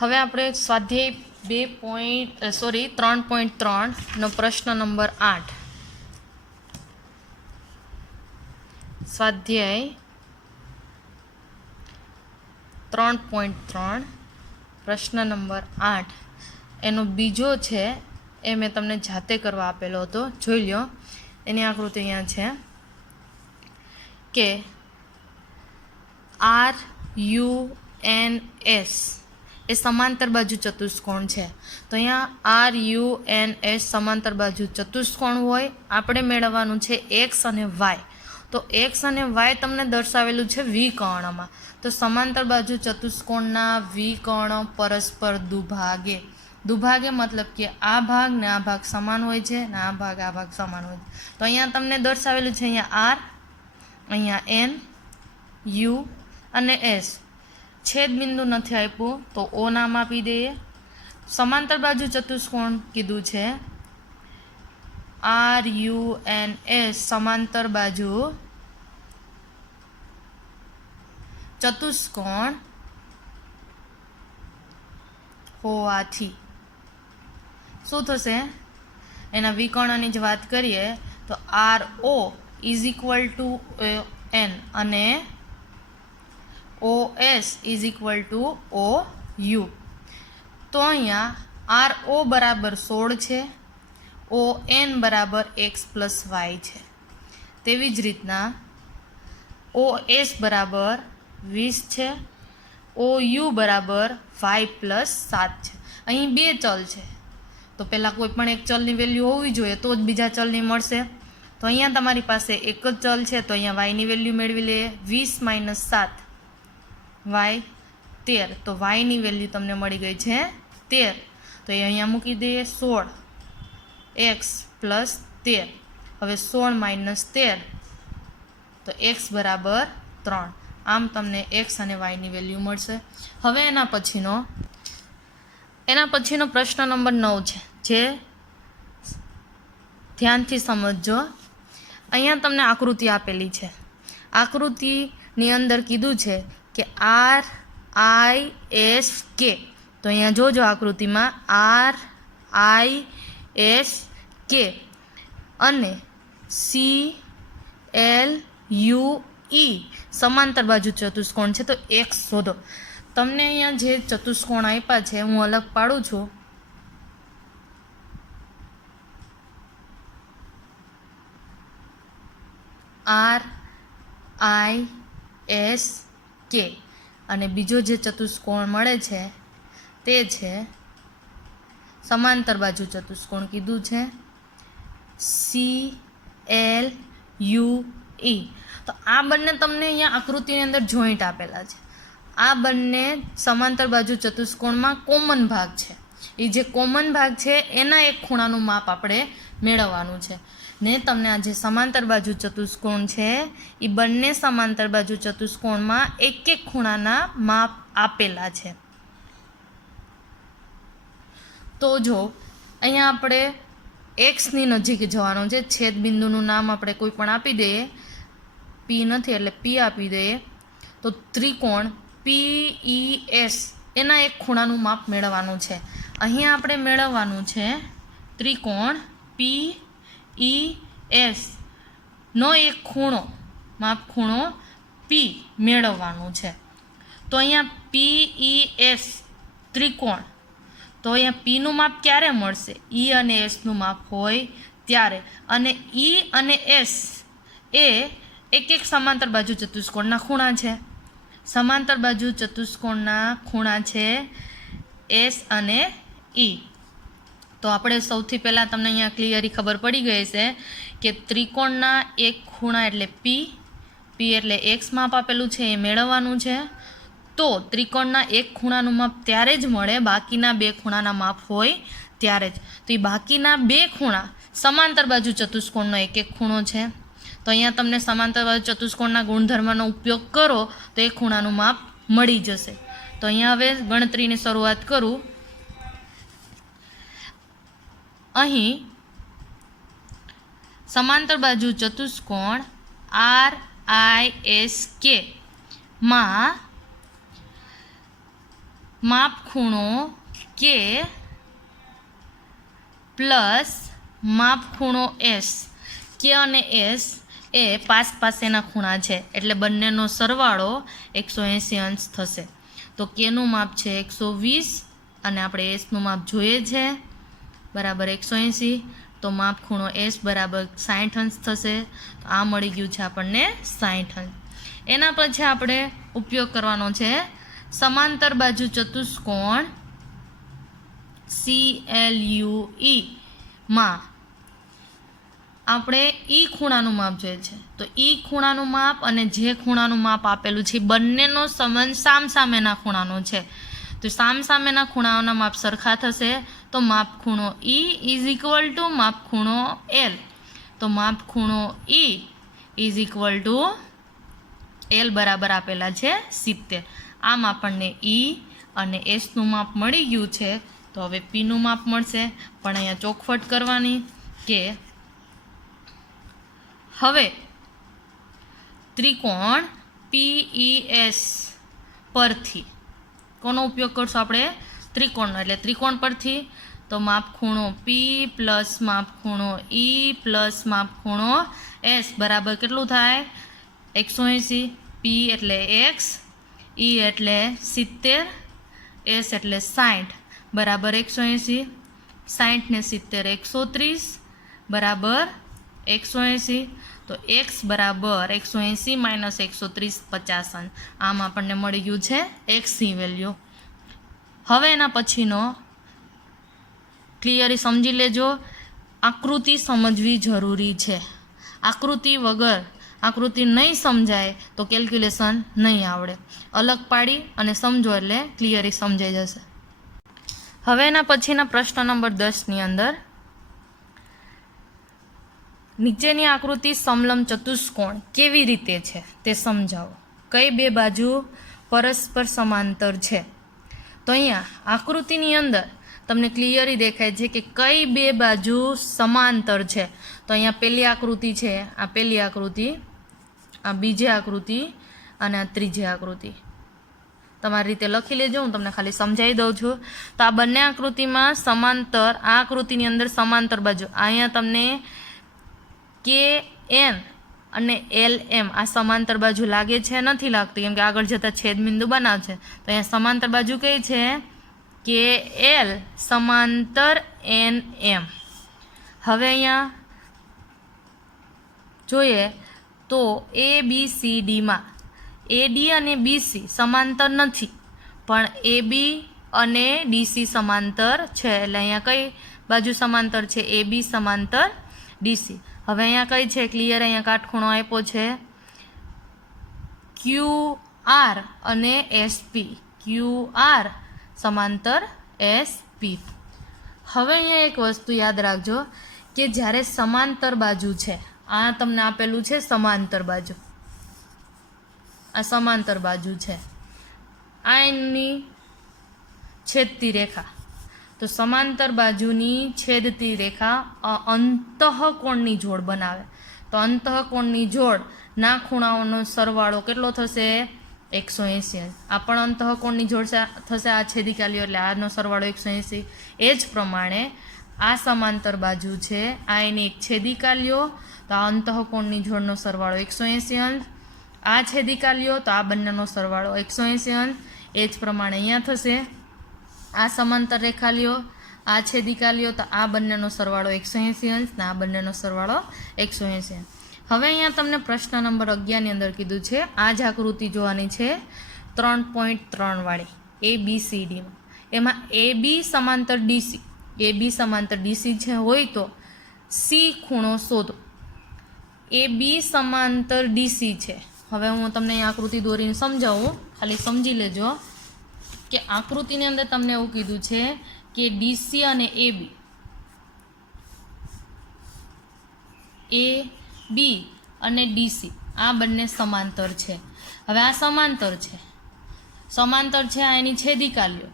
હવે આપણે સ્વાધ્યાય 3.3 પ્રશ્ન નંબર 8 સ્વાધ્યાય 3.3 પ્રશ્ન નંબર 8 એનો બીજો છે એ મેં તમને જાતે કરવા આપેલો હતો. જોઈ લો, એની આકૃતિ અહીંયા છે કે RUNS એ સમાંતર બાજુ ચતુષ્કોણ છે. તો અહીંયા RUNS સમાંતર બાજુ ચતુષ્કોણ હોય. આપણે મેળવવાનું છે એક્સ અને વાય. તો એક્સ અને વાય તમને દર્શાવેલું છે વિકર્ણમાં. તો સમાંતર બાજુ ચતુષ્કોણના વિકર્ણ પરસ્પર દુભાગે. દુભાગે મતલબ કે આ ભાગ ને આ ભાગ સમાન હોય છે ને આ ભાગ સમાન હોય છે. તો અહીંયા તમને દર્શાવેલું છે અહીંયા R, અહીંયા N, U અને S. છેદ બિંદુ નથી આપ્યું તો O નામ આપી દઈએ. સમાંતર બાજુ ચતુષ્કોણ કીધું છે RUNS સમાંતર બાજુ ચતુષ્કોણ હોવાથી શું થશે? એના વિકર્ણની જ વાત કરીએ તો RO is equal to N અને OS is equal to OU. તો અહીંયા RO બરાબર 16 છે, ON બરાબર x પ્લસ વાય છે. તેવી જ રીતના OS બરાબર 20 છે, OU બરાબર y પ્લસ 7 છે. અહીં બે ચલ છે તો પહેલાં કોઈ પણ એક ચલની વેલ્યુ હોવી જોઈએ તો જ બીજા ચલની મળશે. તો અહીંયા તમારી પાસે એક જ ચલ છે તો અહીંયા વાયની વેલ્યુ મેળવી લઈએ. 20 - 7 વાય 13. તો વાયની વેલ્યુ તમને મળી ગઈ છે 13. તો એ અહીંયા મૂકી દઈએ 16 x પ્લસ 13. હવે 16 - 13 તો x બરાબર 3. આમ તમને x અને વાયની વેલ્યુ મળશે. હવે એના પછીનો પ્રશ્ન નંબર 9 છે, જે ધ્યાનથી સમજજો. અહીંયા તમને આકૃતિ આપેલી છે. આકૃતિની અંદર કીધું છે કે RISK. તો અહીંયા જોજો આકૃતિમાં RISK અને CLUE સમાંતર બાજુ ચતુષ્કોણ છે. તો x શોધો. તમને અહીંયા જે ચતુષ્કોણ આપ્યા છે હું અલગ પાડું છું. RISK અને બીજો જે ચતુષ્કોણ મળે છે તે છે સમાંતર બાજુ ચતુષ્કોણ કીધું છે CLUE. તો આ બંને તમને અહીંયા આકૃતિની અંદર જોઈન્ટ આપેલા છે. આ બંને સમાંતર બાજુ ચતુષ્કોણમાં કોમન ભાગ છે. એ જે કોમન ભાગ છે એના એક ખૂણાનું માપ આપણે મેળવવાનું છે. ને તમને આ જે સમાંતર બાજુ ચતુષ્કોણ છે એ બંને સમાંતર બાજુ ચતુષ્કોણમાં એક એક ખૂણાના માપ આપેલા છે. તો જો અહીંયા આપણે એક્સની નજીક જવાનું છે. છેદ બિંદુનું નામ આપણે કોઈ પણ આપી દઈએ. P નથી એટલે P આપી દઈએ. તો ત્રિકોણ PES એના એક ખૂણાનું માપ મેળવવાનું છે. અહીંયા આપણે મેળવવાનું છે ત્રિકોણ PES નો એક ખૂણો માપ ખૂણો P મેળવવાનું છે. તો અહીંયા PES ત્રિકોણ. તો અહીંયા Pનું માપ ક્યારે મળશે? E અને Sનું માપ હોય ત્યારે. અને E અને S એ એક એક સમાંતર બાજુ ચતુષ્કોણના ખૂણા છે. સમાંતર બાજુ ચતુષ્કોણના ખૂણા છે S અને E. તો આપણે સૌથી પહેલાં તમને અહીંયા ક્લિયરી ખબર પડી ગઈ છે કે ત્રિકોણના એક ખૂણા એટલે P એટલે x માપ આપેલું છે એ મેળવવાનું છે. તો ત્રિકોણના એક ખૂણાનું માપ ત્યારે જ મળે બાકીના બે ખૂણાના માપ હોય ત્યારે જ. તો એ બાકીના બે ખૂણા સમાંતર બાજુ ચતુષ્કોણનો એક એક ખૂણો છે. તો અહીંયા તમને સમાંતર બાજુ ચતુષ્કોણના ગુણધર્મનો ઉપયોગ કરો તો એ ખૂણાનું માપ મળી જશે. તો અહીંયા હવે ગણતરીની શરૂઆત કરું. અહીં સમાંતર બાજુ ચતુષ્કોણ RISK માં માપ ખૂણો કે પ્લસ માપ ખૂણો એસ. કે અને એસ એ પાસેના ખૂણા છે એટલે બંનેનો સરવાળો 180 અંશ થશે. તો કેનું માપ છે 120 અને આપણે એસનું માપ જોઈએ છે બરાબર 180. તો માપ ખૂણો એસ બરાબર 60 અંશ થશે. તો આ મળી ગયું છે આપણને 60 અંશ. એના પછી આપણે ઉપયોગ કરવાનો છે સમાંતર બાજુ ચતુષ્કોણ CLUE માં આપણે ઈ ખૂણાનું માપ જોઈએ છે. તો ઈ ખૂણાનું માપ અને જે ખૂણાનું માપ આપેલું છે બંનેનો સંબંધ સામસામેના ખૂણાનો છે. તો સામસામેના ખૂણાઓના માપ સરખા થશે. તો માપ ખૂણો ઈ ઇઝ ઇક્વલ ટુ માપ ખૂણો એલ. તો માપ ખૂણો ઈ ઇઝ ઇક્વલ ટુ એલ બરાબર આપેલા છે 70. આમ આપણને ઈ અને એસનું માપ મળી ગયું છે. તો હવે પીનું માપ મળશે. પણ અહીંયા ચોખવટ કરવાની કે હવે ત્રિકોણ PES પરથી કોનો ઉપયોગ કરશું આપણે ત્રિકોણનો. એટલે ત્રિકોણ પરથી તો માપ ખૂણો P પ્લસ માપ ખૂણો E પ્લસ માપ ખૂણો S બરાબર કેટલું થાય 180. P એટલે x, E એટલે 70, S એટલે 60 બરાબર 180. 60 ને 70 130 બરાબર 180. તો x બરાબર 180 માઇનસ 130 50 અંશ. આમ આપણને મળી ગયું છે xની વેલ્યુ. હવે એના પછીનો ક્લિયરી સમજી લેજો. આકૃતિ સમજવી જરૂરી છે. આકૃતિ વગર આકૃતિ નહીં સમજાય તો કેલ્ક્યુલેશન નહીં આવડે. અલગ પાડી અને સમજો એટલે ક્લિયરી સમજાઈ જશે. હવે એના પછીના પ્રશ્ન નંબર 10ની અંદર નીચેની આકૃતિ સમલંબ ચતુષ્કોણ કેવી રીતે છે તે સમજાવો. કઈ બે બાજુ પરસ્પર સમાંતર છે. તો અહીંયા આકૃતિની અંદર તમને ક્લિયરી દેખાય છે કે કઈ બે બાજુ સમાંતર છે. તો અહીંયા પહેલી આકૃતિ છે, આ પહેલી આકૃતિ, આ બીજી આકૃતિ અને આ ત્રીજી આકૃતિ. તમારી રીતે લખી લેજો, હું તમને ખાલી સમજાવી દઉં છું. તો આ બંને આકૃતિમાં સમાંતર, આ આકૃતિની અંદર સમાંતર બાજુ અહીંયા તમને KN અને LM આ સમાંતર બાજુ લાગે છે નથી લાગતી કેમ કે આગળ જતાં છેદબિંદુ બનાવશે. તો અહીંયા સમાંતર બાજુ કઈ છે KL સમાંતર NM. હવે અહીંયા જોઈએ તો ABCDમાં AD અને BC સમાંતર નથી પણ AB અને DC સમાંતર છે. એટલે અહીંયા કઈ બાજુ સમાંતર છે AB સમાંતર DC. હવે અહીંયા કઈ છે ક્લિયર, અહીંયા કાટખૂણો આપ્યો છે QR અને SP. QR સમાંતર SP. હવે અહીંયા એક વસ્તુ યાદ રાખજો કે જ્યારે સમાંતર બાજુ છે, આ તમને આપેલું છે સમાંતર બાજુ, આ સમાંતર બાજુ છે, આ એની છેદતી રેખા. તો સમાંતર બાજુની છેદતી રેખા અંતઃકોણની જોડ બનાવે. તો અંતઃકોણની જોડના ખૂણાઓનો સરવાળો કેટલો થશે 180. આ પણ અંતઃકોણની જોડ થશે, આ છેદિકાલીઓ એટલે આનો સરવાળો 180. એ જ પ્રમાણે આ સમાંતર બાજુ છે, આ એની એક છેદિકાલીઓ, તો આ અંતઃકોણની જોડનો સરવાળો 180 અંશ. આ છેદિકાલીઓ તો આ બંનેનો સરવાળો 180 અંશ. એ જ પ્રમાણે અહીંયા થશે આ સમાંતર રેખાલીઓ, આ છેદિકાલીઓ, તો આ બંનેનો સરવાળો 180 અંશ ને આ બંનેનો સરવાળો 180 અંશ. હવે અહીંયા તમને પ્રશ્ન નંબર 11ની અંદર કીધું છે આ જ આકૃતિ જોવાની છે 3.3 વાળી ABCDમાં. એમાં AB સમાંતર DC, AB સમાંતર DC છે હોય તો C ખૂણો શોધો. AB સમાંતર DC છે. હવે હું તમને અહીં આકૃતિ દોરીને સમજાવું, ખાલી સમજી લેજો કે આકૃતિની અંદર તમને એવું કીધું છે કે DC અને AB અને DC આ બંને સમાંતર છે. હવે આ સમાંતર છે આ એની છેદિકાલીઓ.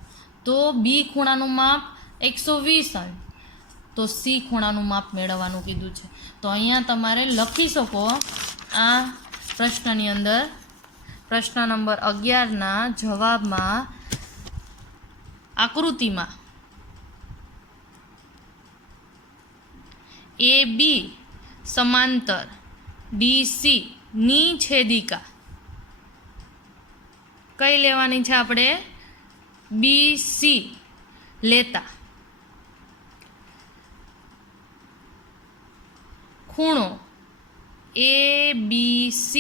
તો B ખૂણાનું માપ 120 અંશ, તો C ખૂણાનું માપ મેળવવાનું કીધું છે. તો અહીંયા તમારે લખી શકો આ પ્રશ્નની અંદર, પ્રશ્ન નંબર 11ના જવાબમાં આકૃતિમાં AB સમાંતર DC ની છેદિકા કઈ લેવાની છે આપણે? BC લેતા ખૂણો ABC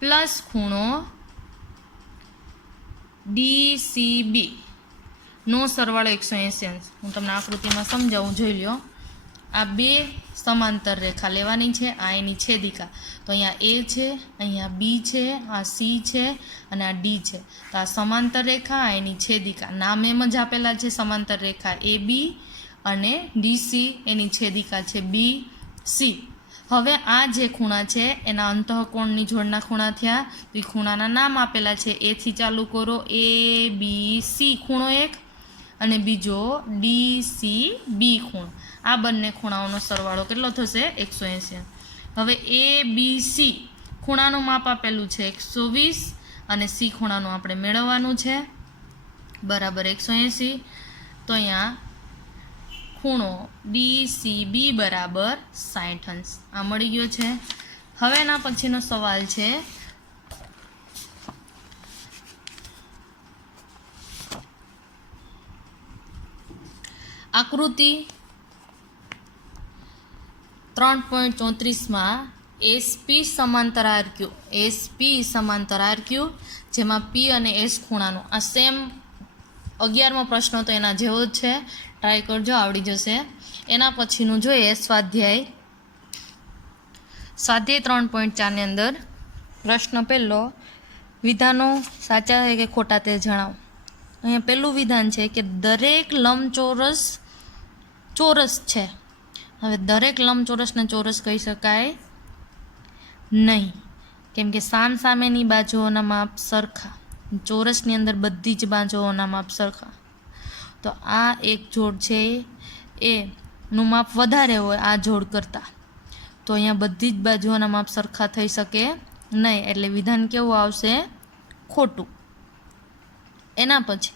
પ્લસ ખૂણો DCB નો સરવાળો 180 અંશ. હું તમને આકૃતિમાં સમજાવું, જોઈ લો. આ બે સમાંતર રેખા લેવાની છે, આ એની છેદિકા. તો અહીંયા A છે, અહીંયા B છે, આ C છે અને આ D છે. તો આ સમાંતર રેખા, આ એની છેદિકા. નામ એમ જ આપેલા છે, સમાંતર રેખા AB અને DC એની છેદિકા છે BC. હવે આ જે ખૂણા છે એના અંતઃકોણની જોડના ખૂણા થયા. તો એ ખૂણાના નામ આપેલા છે. A થી ચાલુ કરો, ABC ખૂણો એક અને બીજો DCB ખૂણો. આ બંને ખૂણાઓનો સરવાળો કેટલો થશે? 180. હવે ABC ખૂણાનું માપ આપેલું છે 120 અને C ખૂણાનું આપણે મેળવવાનું છે બરાબર 180. તો અહીંયા ખૂણો DCB બરાબર 60 અંશ આ મળી ગયો છે. હવે એના પછીનો સવાલ છે આકૃતિ 3.34 માં SP સમાંતર RQ જેમાં P અને S ખૂણાનું આ સેમ 11મો પ્રશ્ન તો એના જેવો જ છે. ટ્રાય કરજો, આવડી જશે. એના પછીનું જોઈએ સ્વાધ્યાય 3.4 ની અંદર પ્રશ્ન પહેલો, વિધાનો સાચા છે કે ખોટા તે જણાવો. અહીંયા પહેલું વિધાન છે કે દરેક લંબચોરસ ચોરસ છે. હવે દરેક લંબચોરસને ચોરસ કહી શકાય નહીં, કેમ કે સામેની બાજુઓના માપ સરખા. ચોરસની અંદર બધી જ બાજુઓના માપ સરખા. તો આ એક જોડ છે એનું માપ વધારે હોય આ જોડ કરતાં. તો અહીંયા બધી જ બાજુઓના માપ સરખા થઈ શકે નહીં, એટલે વિધાન કેવું આવશે? ખોટું. એના પછી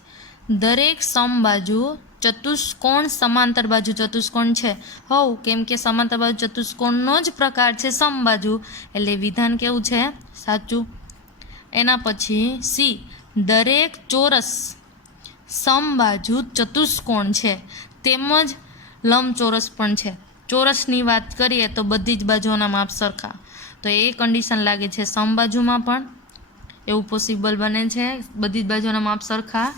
દરેક સમબાજુ ચતુષ્કોણ સમાંતર બાજુ ચતુષ્કોણ છે. હોવ, કેમ કે સમાંતર બાજુ ચતુષ્કોણનો જ પ્રકાર છે સમબાજુ, એટલે વિધાન કેવું છે? સાચું. એના પછી C, દરેક ચોરસ સમબાજુ ચતુષ્કોણ છે તેમજ લંબચોરસ પણ છે. ચોરસની વાત કરીએ તો બધી જ બાજુઓના માપ સરખા. તો એ કન્ડિશન લાગે છે સમબાજુમાં પણ એવું પોસિબલ બને છે, બધી જ બાજુઓના માપ સરખા.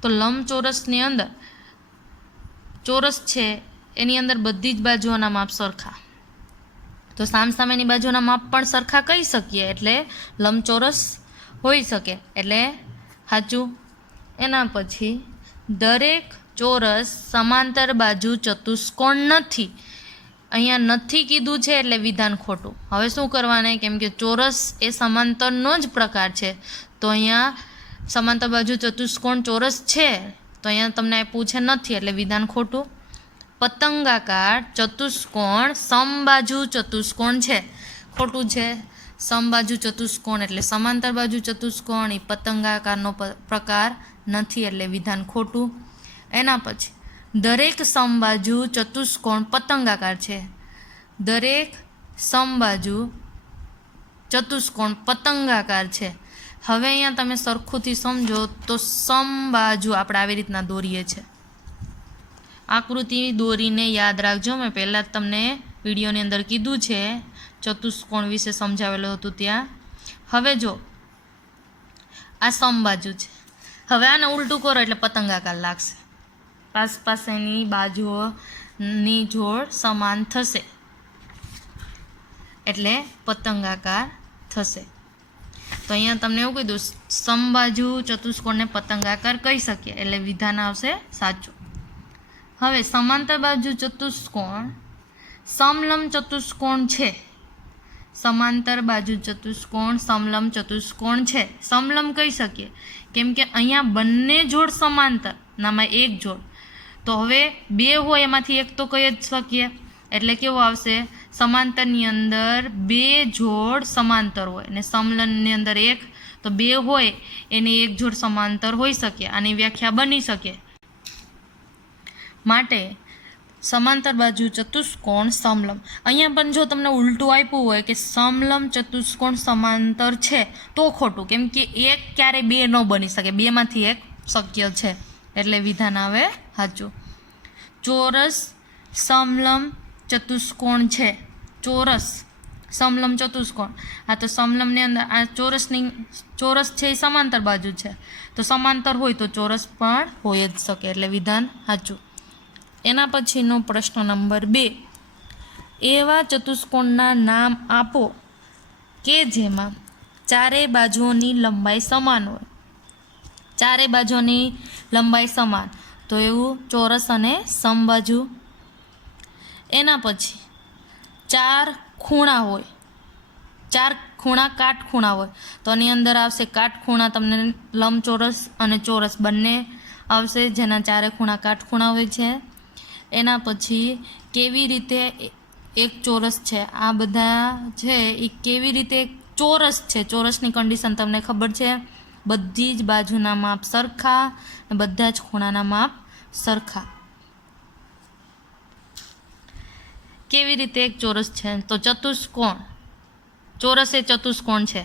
તો લંબચોરસની અંદર ચોરસ છે એની અંદર બધી જ બાજુઓના માપ સરખા. તો સામેની બાજુના માપ પણ સરખા કહી શકીએ, એટલે લંબચોરસ હોઈ શકે, એટલે સાચું. એના પછી દરેક ચોરસ સમાંતર બાજુ ચતુષ્કોણ નથી. અહીંયા નથી કીધું છે એટલે વિધાન ખોટું. હવે શું કરવાને, કેમ કે ચોરસ એ સમાંતરનો જ પ્રકાર છે. તો અહીંયા સમાંતર બાજુ ચતુષ્કોણ ચોરસ છે, તો અહીંયા તમને આપ્યું છે નથી, એટલે વિધાન ખોટું. પતંગાકાર ચતુષ્કોણ સમબાજુ ચતુષ્કોણ છે, ખોટું છે. સમબાજુ ચતુષ્કોણ એટલે સમાંતર બાજુ ચતુષ્કોણ, એ પતંગાકારનો પ્રકાર નથી, એટલે વિધાન ખોટું. એના પછી દરેક સમબાજુ ચતુષ્કોણ પતંગાકાર છે. દરેક સમબાજુ ચતુષ્કોણ પતંગાકાર છે. હવે અહીંયા તમે સરખુંથી સમજો તો સમબાજુ આપણે આવી રીતના દોરીએ છીએ. આકૃતિ દોરીને યાદ રાખજો, મેં પહેલાં જ તમને વિડીયોની અંદર કીધું છે, ચતુષ્કોણ વિશે સમજાવેલું હતું ત્યાં. હવે જો આ સમબાજુ છે, હવે આને ઉલટું કરો એટલે પતંગાકાર લાગશે. પાસેની બાજુઓની જોડ સમાન થશે એટલે પતંગાકાર થશે. તો અહીંયા તમને એવું કીધું સમબાજુ ચતુષ્કોણને પતંગાકાર કહી શકીએ, એટલે વિધાન આવશે સાચું. હવે સમાંતર બાજુ ચતુષ્કોણ સમલંબ ચતુષ્કોણ છે. સમાંતર બાજુ ચતુષ્કોણ સમલંબ ચતુષ્કોણ છે. સમલંબ કહી શકીએ કેમ કે અહીંયા બંને જોડ સમાંતર, નામાં એક જોડ. તો હવે બે હોય એમાંથી એક તો કહી જ શકીએ, એટલે કેવું આવશે? સમાંતરની અંદર બે જોડ સમાંતર હોય અને સમલંબની અંદર એક, તો બે હોય એને એક જોડ સમાંતર હોઈ શકે. આની વ્યાખ્યા બની શકે માટે સમાંતર બાજુ ચતુષ્કોણ સમલંબ. અહીંયા પણ જો તમને ઉલટું આપ્યું હોય કે સમલંબ ચતુષ્કોણ સમાંતર છે તો ખોટું, કેમ કે એક ક્યારેય બે ન બની શકે, બેમાંથી એક શક્ય છે, એટલે વિધાન આવે સાચું. ચોરસ સમલંબ ચતુષ્કોણ છે, ચોરસ સમલંબ ચતુષ્કોણ. આ તો સમલંબની અંદર આ ચોરસ છે એ સમાંતર બાજુ છે, તો સમાંતર હોય તો ચોરસ પણ હોય જ શકે, એટલે વિધાન સાચું. એના પછીનો પ્રશ્ન નંબર 2, એવા ચતુષ્કોણના નામ આપો કે જેમાં ચારેય બાજુઓની લંબાઈ સમાન હોય. ચારેય બાજુની લંબાઈ સમાન, તો એવું ચોરસ અને સમબાજુ. એના પછી 4 ખૂણા હોય, 4 ખૂણા કાટખૂણા હોય, તો એની અંદર આવશે કાટખૂણા, તમને લંબચોરસ અને ચોરસ બંને આવશે, જેના ચારે ખૂણા કાટખૂણા હોય છે. એના પછી કેવી રીતે એક ચોરસ છે, આ બધા છે એ કેવી રીતે ચોરસ છે, ચોરસની કન્ડિશન તમને ખબર છે, બધી જ બાજુના માપ સરખા, બધા જ ખૂણાના માપ સરખા. કેવી રીતે એક ચોરસ છે, તો ચતુષ્કોણ, ચોરસ એ ચતુષ્કોણ છે.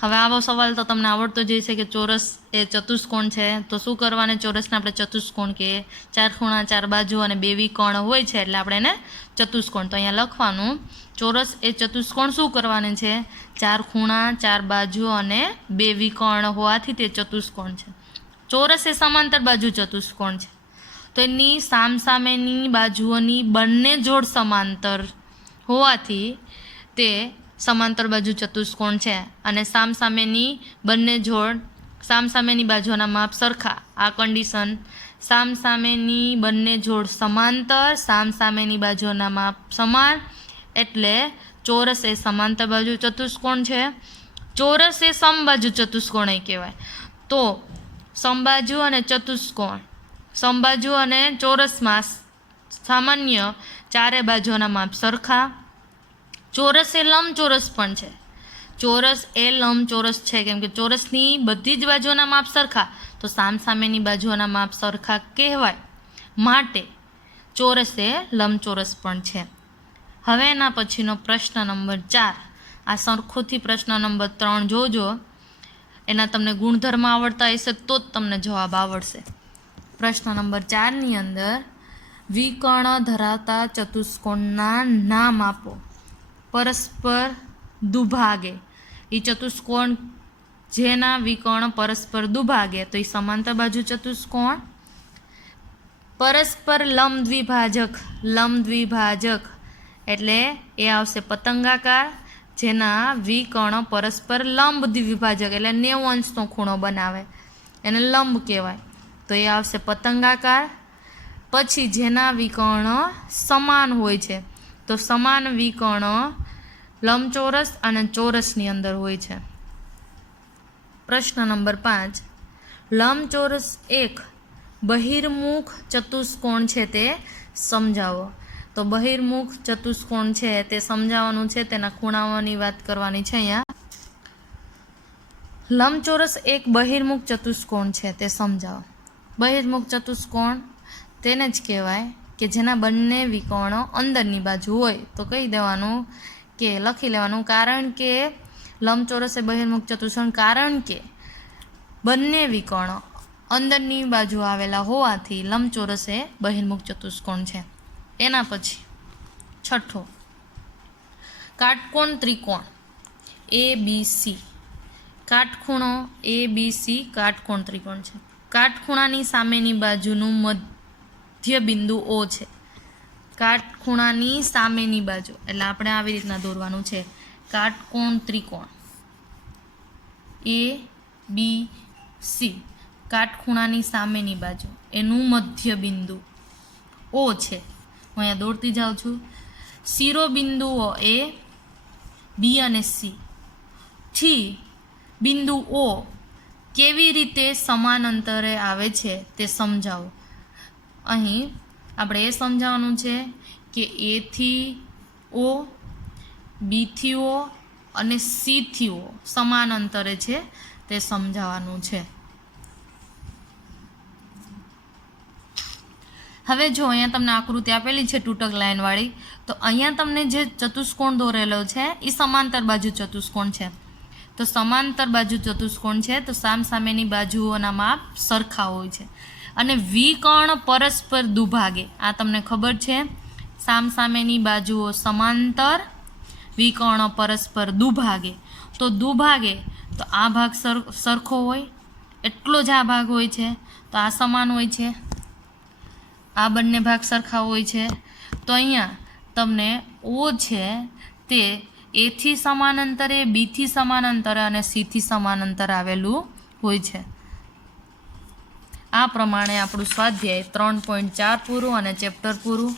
હવે આવો સવાલ તો તમને આવડતો જ હશે કે ચોરસ એ ચતુષ્કોણ છે, તો શું કરવાને ચોરસને આપણે ચતુષ્કોણ કહીએ. 4 ખૂણા 4 બાજુ અને 2 વિકર્ણ હોય છે, એટલે આપણે એને ચતુષ્કોણ. તો અહીંયા લખવાનું ચોરસ એ ચતુષ્કોણ શું કરવાને છે, 4 ખૂણા 4 બાજુ અને 2 વિકર્ણ હોવાથી તે ચતુષ્કોણ છે. ચોરસ એ સમાંતર બાજુ ચતુષ્કોણ છે, તો એની સામસામેની બાજુઓની બંને જોડ સમાંતર હોવાથી તે સમાંતર બાજુ ચતુષ્કોણ છે. અને સામસામેની બંને જોડ, સામસામેની બાજુના માપ સરખા, આ કન્ડિશન. સામસામેની બંને જોડ સમાંતર, સામસામેની બાજુના માપ સમાન, એટલે ચોરસ એ સમાંતર બાજુ ચતુષ્કોણ છે. ચોરસ એ સમબાજુ ચતુષ્કોણ કહેવાય. તો સમબાજુ અને ચતુષ્કોણ, સમબાજુ અને ચોરસમાં સામાન્ય ચારે બાજુના માપ સરખા. ચોરસ એ લંબચોરસ પણ છે, ચોરસ એ લંબચોરસ છે, કેમ કે ચોરસની બધી જ બાજુના માપ સરખા, તો સામસામેની બાજુના માપ સરખા કહેવાય, માટે ચોરસ એ લંબચોરસ પણ છે. હવે એના પછીનો પ્રશ્ન નંબર 4, આ સરખોથી પ્રશ્ન નંબર 3 જોજો, એના તમને ગુણધર્મ આવડતા હશે તો જ તમને જવાબ આવડશે. પ્રશ્ન નંબર 4ની અંદર વિકર્ણ ધરાવતા ચતુષ્કોણના નામ આપો. પરસ્પર દુભાગે, એ ચતુષ્કોણ જેના વિકર્ણ પરસ્પર દુભાગે, તો એ સમાંતર બાજુ ચતુષ્કોણ. પરસ્પર લંબ દ્વિભાજક, લંબ દ્વિભાજક એટલે એ આવશે પતંગાકાર, જેના વિકર્ણ પરસ્પર લંબ દ્વિભાજક એટલે 90 અંશનો ખૂણો બનાવે, એને લંબ કહેવાય, તો એ આવશે પતંગાકાર. પછી જેના વિકર્ણ સમાન હોય છે, તો સમાન વિકર્ણ લંબચોરસ અને ચોરસની અંદર હોય છે. પ્રશ્ન નંબર 5, લંબચોરસ એક બહિર્મુખ ચતુષ્કોણ છે તે સમજાવો. તો બહિર્મુખ ચતુષ્કોણ છે તે સમજાવવાનું છે, તેના ખૂણાઓની વાત કરવાની છે. અહીંયા લંબચોરસ એક બહિર્મુખ ચતુષ્કોણ છે તે સમજાવો. બહિર્મુખ ચતુષ્કોણ તેને જ કહેવાય કે જેના બંને વિકર્ણો અંદરની બાજુ હોય, તો કહી દેવાનું કે લખી લેવાનું, કારણ કે લંબચોરસ એ બહિર્મુખ ચતુષ્કોણ, કારણ કે બંને વિકર્ણો અંદરની બાજુ આવેલા હોવાથી લંબચોરસ એ બહિર્મુખ ચતુષ્કોણ છે. એના પછી 6, કાટકોણ ત્રિકોણ ABC. કાટખૂણો ABC કાટકોણ ત્રિકોણ છે. કાટખૂણાની સામેની બાજુનું મધ્ય બિંદુ O છે. કાટખૂણાની સામેની બાજુ એટલે આપણે આવી રીતના દોરવાનું છે. કાટકોણ ત્રિકોણ ABC, કાટખૂણાની સામેની બાજુ, એનું મધ્ય બિંદુ O છે. હું અહીંયા દોરતી જાઉં છું. શિરોબિંદુઓ A, B અને C થી બિંદુ O કેવી રીતે સમાન અંતરે આવે છે તે સમજાવો. અહીં આપણે એ સમજાવવાનું છે કે A થી O, B થી O અને C થી O સમાન અંતરે છે તે સમજાવવાનું છે. હવે જો અહીંયા તમને આકૃતિ આપેલી છે તૂટક લાઈનવાળી, તો અહીંયા તમને જે ચતુષ્કોણ દોરેલો છે એ સમાંતર બાજુ ચતુષ્કોણ છે. તો સમાંતર બાજુ ચતુષ્કોણ છે તો સામસામેની બાજુઓના માપ સરખા હોય છે. અને વિકર્ણ પરસ્પર દુભાગે, આ તમને ખબર છે, સામસામેની બાજુઓ સમાંતર, વિકર્ણ પરસ્પર દુભાગે. તો દુભાગે તો આ ભાગ સરખો હોય, એટલો જ આ ભાગ હોય છે, તો આ સમાન હોય છે, આ બંને ભાગ સરખા હોય છે. તો અહીંયા તમને ઓ છે તે એથી સમાનાંતરે, બીથી સમાનાંતરે અને સીથી સમાનાંતર આવેલું હોય છે. આ પ્રમાણે આપણું સ્વાધ્યાય 3.4 પૂરું અને ચેપ્ટર પૂરું.